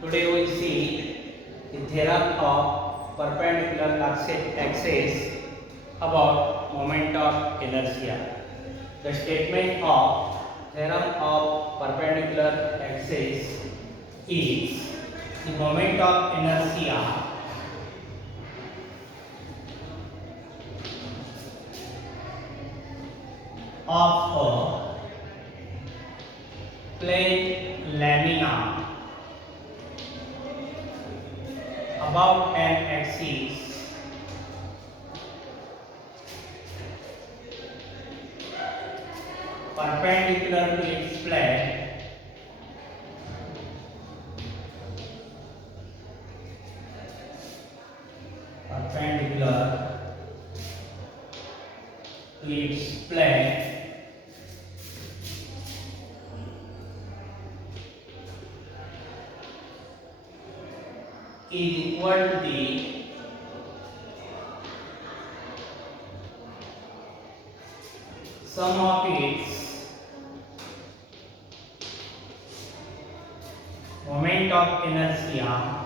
Today we see the theorem of perpendicular axis about moment of inertia. The statement of theorem of perpendicular axis is the moment of inertia of a plane lamina about an axis perpendicular to its plane perpendicular to its plane is equal to the sum of its moment of inertia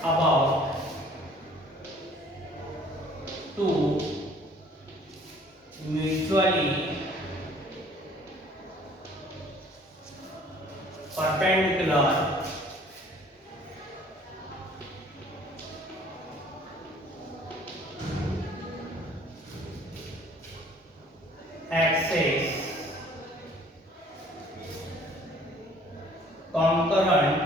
about two mutually perpendicular axes concurrent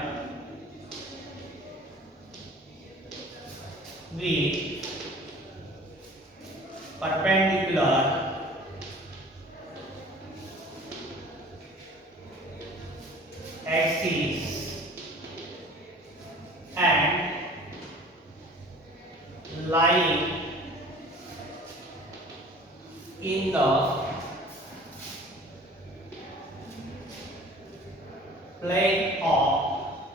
with perpendicular axis and lying in the plane of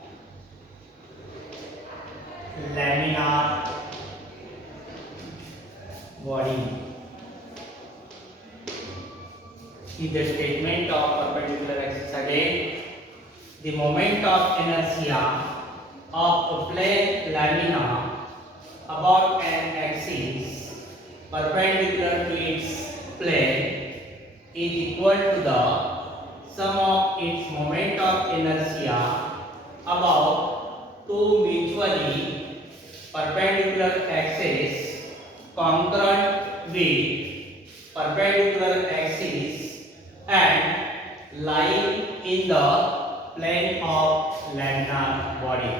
laminar body. See the statement of perpendicular axis again. The moment of inertia of a plane lamina about an axis perpendicular to its plane is equal to the sum of its moment of inertia about two mutually perpendicular axes concurrent with perpendicular axis and lying in the plane of laminar body.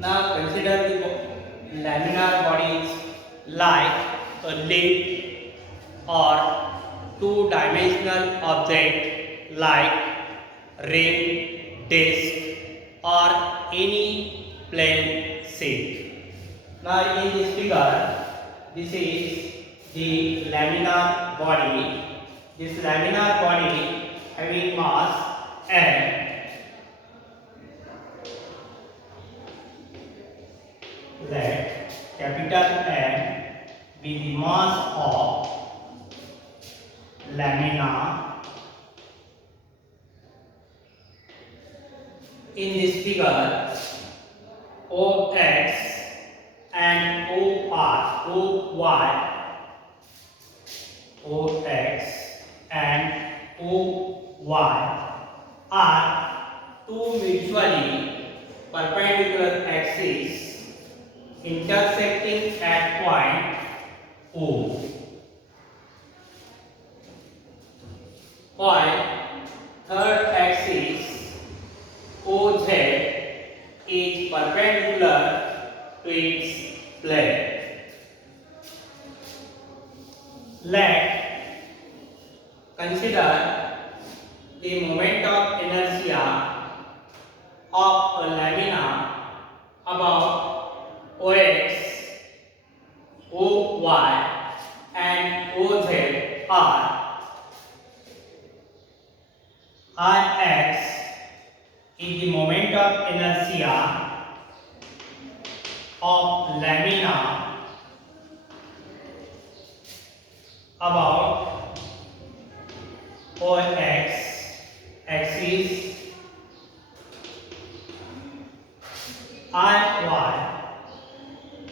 Now consider the laminar bodies like a lid or two-dimensional object like rim, disc or any plane sheet. Now in this figure, this is the laminar body. This laminar body having mass m, let capital M be the mass of lamina. In this figure, OX and OX and OY are two mutually perpendicular axes intersecting at point O. While third axis OZ is perpendicular to its plane. Let consider the moment of inertia of a lamina about OX, OY and OZ are Rx is the moment of inertia of lamina about or x axis, I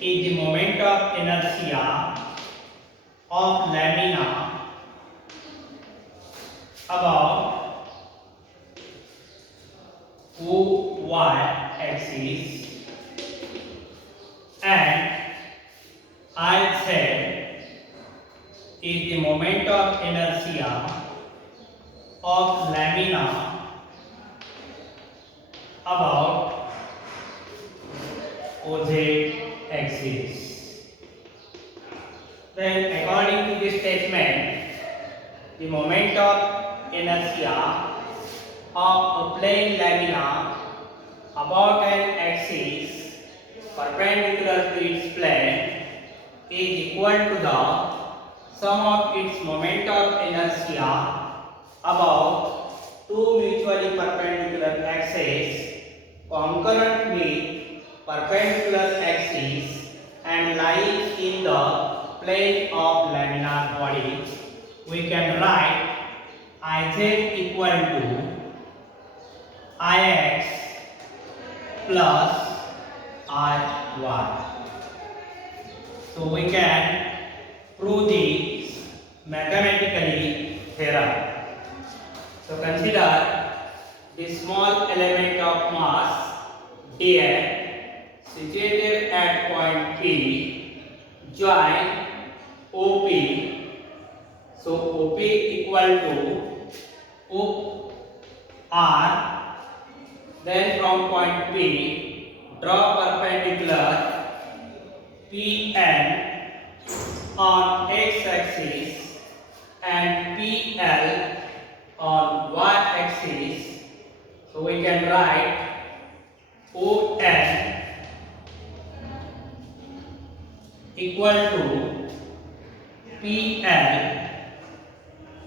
is the moment of inertia of lamina about OY axis, and IZ is the moment of inertia of lamina about OZ axis. Then according to this statement, the moment of inertia of a plane lamina about an axis perpendicular to its plane is equal to the sum of its moment of inertia about two mutually perpendicular axes concurrent with perpendicular axis and lying in the plane of laminar body. We can write Iz equal to Ix plus Iy. So we can prove this mathematically theorem. So consider the small element of mass Dn situated at point P join OP. So OP equal to OR. Then from point P draw perpendicular PN on x-axis and PL on y-axis. So we can write ON equal to PL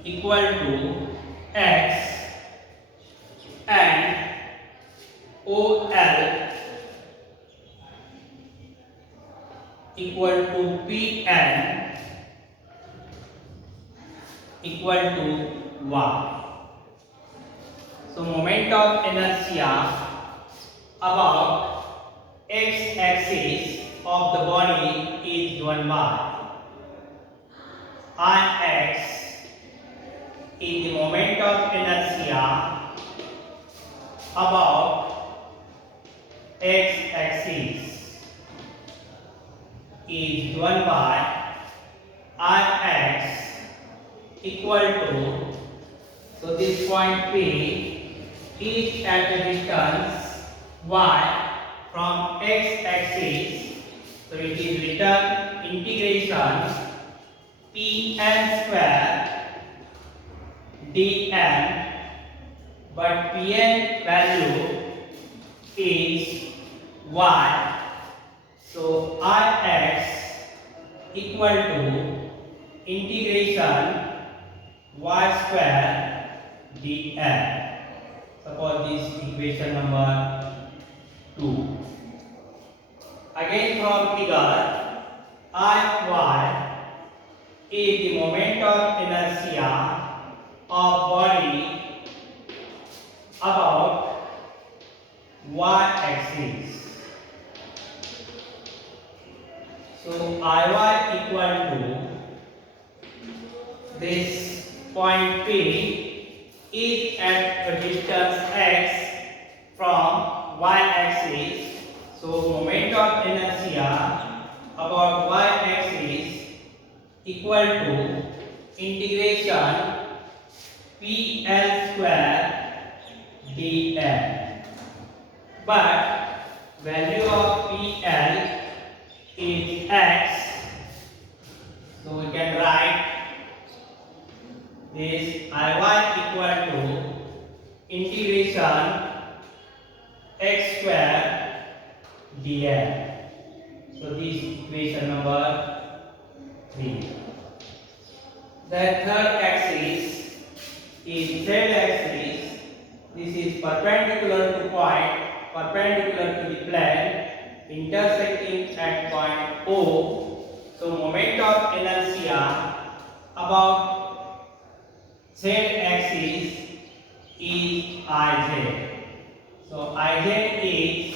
equal to x and OL equal to PN equal to y. So moment of inertia about x-axis of the body is given by Ix is the moment of inertia about x-axis is given by Ix equal to, so this point P is at the distance y from x-axis, so it is written integration Pn square dn, but Pn value is y, so Ix equal to integration y square dn. Suppose this equation number 2. Again from figure, Iy is the moment of inertia of body about y-axis. So Iy equal to this point P is at a distance x from y-axis. So moment of inertia about y-axis equal to integration PL square dn. But value of PL is x, so we can write this Iy equal to integration x square dn. So this equation number 3. The third axis is z axis. This is perpendicular to point, perpendicular to the plane, intersecting at point O. So moment of inertia about z axis is Iz. So Iz is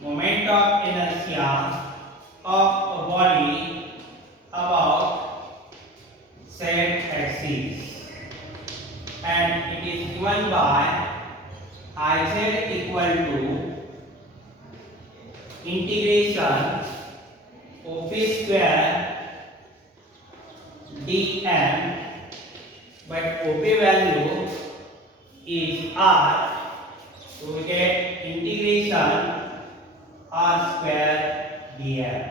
moment of inertia of a body about z axis, and it is given by Iz equal to integration OP square dm, but OP value is r, so we get integration r square dm.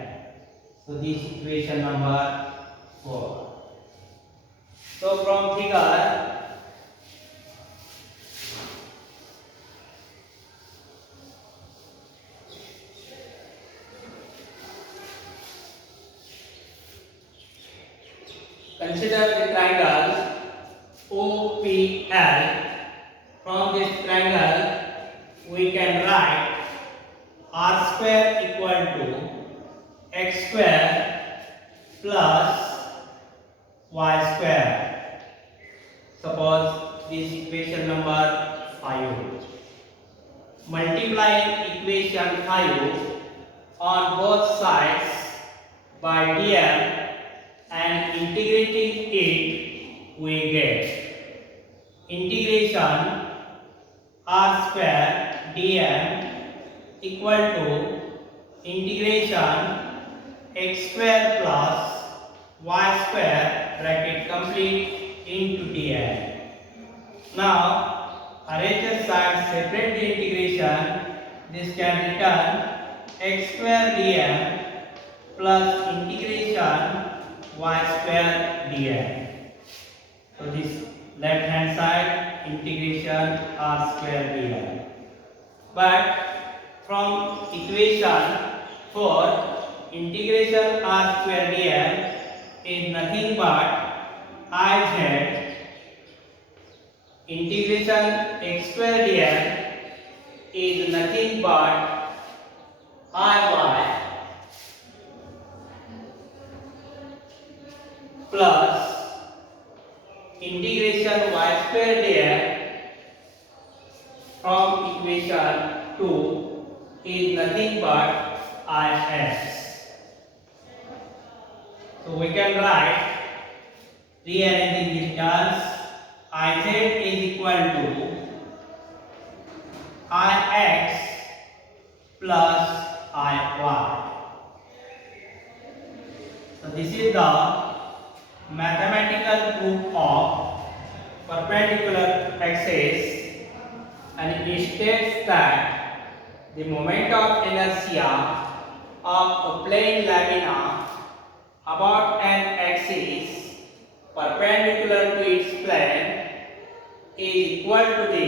So this equation number 4. So from figure consider the triangle OPL. From this triangle we can write r square equal to x square plus y square. Suppose this equation number 5. Multiplying equation 5 on both sides by dm and integrating it, we get integration r square dm equal to integration x square plus y square bracket complete into dm. Now arrange the sides, separate the integration. This can return x square dm plus integration y square dm. So this left hand side integration r square dm. But from equation 4, integration r square dm is nothing but iz, integration x square dm is nothing but iy plus integration y square dm from equation 2 is nothing but is. So we can write, rearranging these terms, iz is equal to ix plus iy. So this is the mathematical proof of perpendicular axis, and it states that the moment of inertia of a plane lamina about an axis perpendicular to its plane is equal to the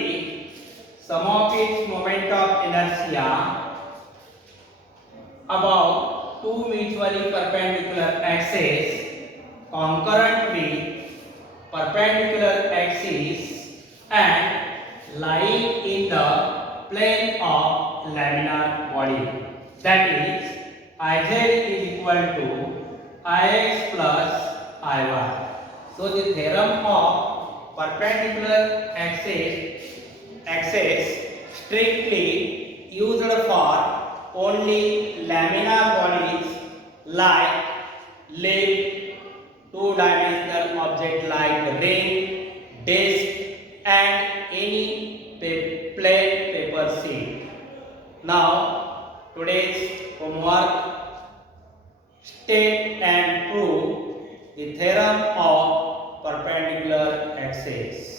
sum of its moment of inertia about two mutually perpendicular axes concurrent with perpendicular axis and lying in the plane of laminar body. That is, iz is equal to ix plus iy. So the theorem of perpendicular axis strictly used for only laminar bodies like leaf, two-dimensional object like ring, disc, and any plain paper sheet. Now, today's homework: state and prove the theorem of perpendicular axis.